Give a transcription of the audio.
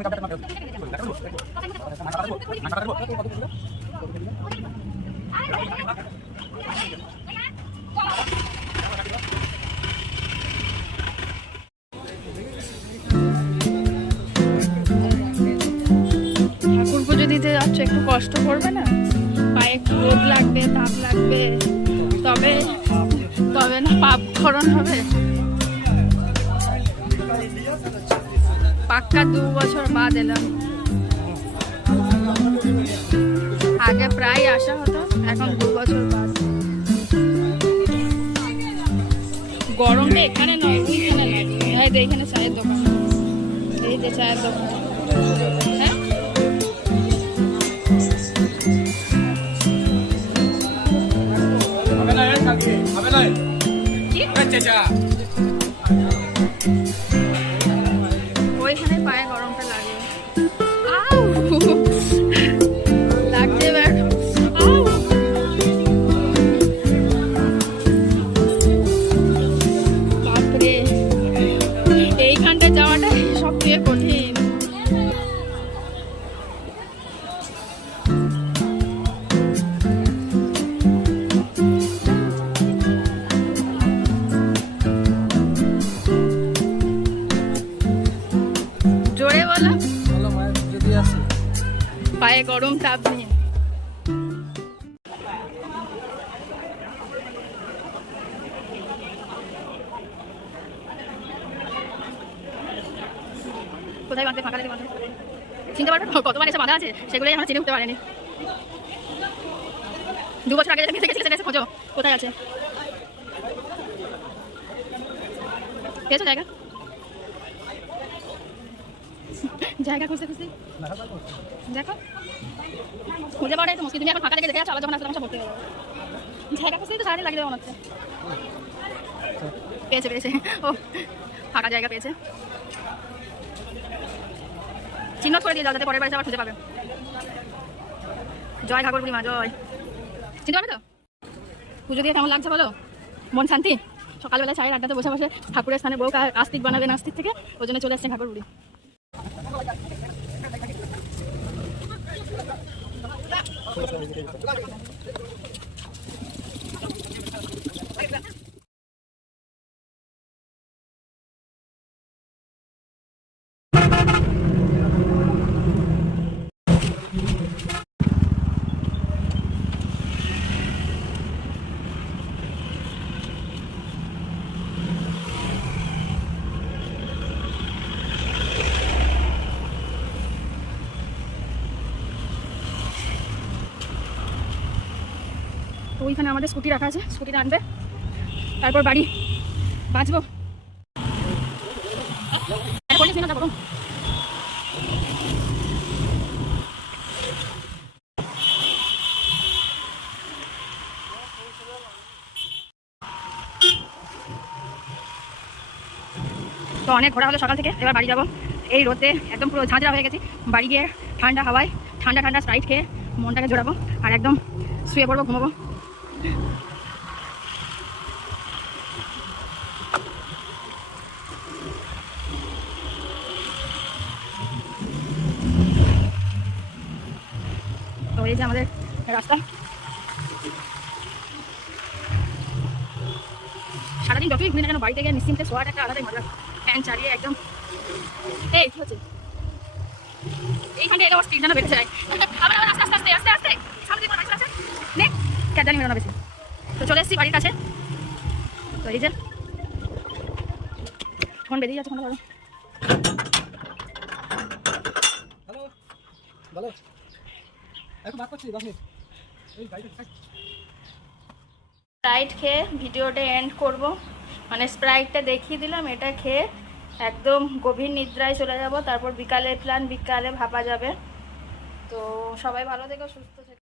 ঠাকুর পুজো দিতে যাচ্ছ, একটু কষ্ট করবে না? পায়ে একটু রোদ লাগবে, তাপ লাগবে, তবে তবে না পাপ ক্ষরণ হবে। পাক্কা 2 বছর বাদ এলাম। আগে প্রায় আসা হতো, এখন 2 বছর বাদ। গরমটা এখানে নয়, ওইখানে নয়। এই যে এখানে চায়ের দোকান, এই যে চায়ের দোকান। হ্যাঁ, ওইখানে পায়ে গরমটা লাগে। লাগছে এবার। বাপরে, এইখানটায় যাওয়াটা সব থেকে কঠিন। জোরে বলো। পায়ে গরম তাপ নিয়ে কোথায় বাঁধবে? ফাঁকা লেগে বাঁধবে। চিনতে পারবে কতবার এসে বাঁধা আছে, সেগুলোই আমরা চিনে উঠতে পারিনি। 2 বছর আগে গেছে খোঁজো কোথায় আছে। পেয়েছো জায়গা? জায়গা খুঁজতে খুঁজতে দেখো, খুঁজে পাওয়াটাই তো মুশকিল। তুমি এখন ফাঁকা লেগে দেখে আছো, আবার যখন আসলে তোমার ভর্তি হয়ে যাবে। জায়গা খুঁজতেই তো সারাদিন লাগিয়ে দেওয়া হচ্ছে। পেয়েছে পেয়েছে, ও ফাঁকা জায়গা পেয়েছে। চিহ্নত করে দিয়ে যাও, যাতে পরের বাড়ি আবার খুঁজে পাবে। জয় ঘাগর বুড়ি মা জয়। চিনতে পারবে তো? পুজো দিয়ে কেমন লাগছে বলো? মন শান্তি? সকালবেলা চায়ের আড্ডাতে বসে বসে ঠাকুরের স্থানে বউ আস্তিক বানাবে নাস্তিক থেকে, ওই জন্য চলে আসছে ঘাগর বুড়ি। তো ওইখানে আমাদের স্কুটি রাখা আছে, স্কুটিটা আনবে, তারপর বাড়ি বাঁচবো। তো অনেক ঘোরা হলো সকাল থেকে, এবার বাড়ি যাবো। এই রোদে একদম পুরো ঝাঁঝরা হয়ে গেছি। বাড়ি গিয়ে ঠান্ডা হাওয়ায় ঠান্ডা ঠান্ডা স্প্রাইট খেয়ে মনটাকে জোড়াবো, আর একদম শুয়ে পড়বো, ঘুমাবো। তো এই যে আমাদের রাস্তা। সারাদিন যতই ঘুরি না কেন, বাড়িতে গিয়ে নিশ্চিন্তে শোয়াটা একটা আলাদাই মজা। ফ্যান চালিয়ে একদম। এই কি হচ্ছে? এইখানে এটা স্পিড যেন বেড়ে যায়। আবার আবার আস্তে আস্তে আস্তে আস্তে আস্তে সামনে দিকে আছে নে ক্যাডানি মেরো না বেশি। তো চলে এসেছি বাড়ির কাছে। তো এই যে ফোন বেরিয়ে যাচ্ছে, ফোনটা ধরো। হ্যালো বলো, এখন বাদ করছি 10 মিনিট। এই গাড়িটা স্প্রাইট খেয়ে ভিডিওটা এন্ড করব। মানে স্প্রাইটটা দেখিয়ে দিলাম, এটা খেয়ে একদম গভীর নিদ্রায় চলে যাব। তারপর বিকালের প্ল্যান, বিকালে ভাবা যাবে। তো সবাই ভালো থেকো, সুস্থ থেকো।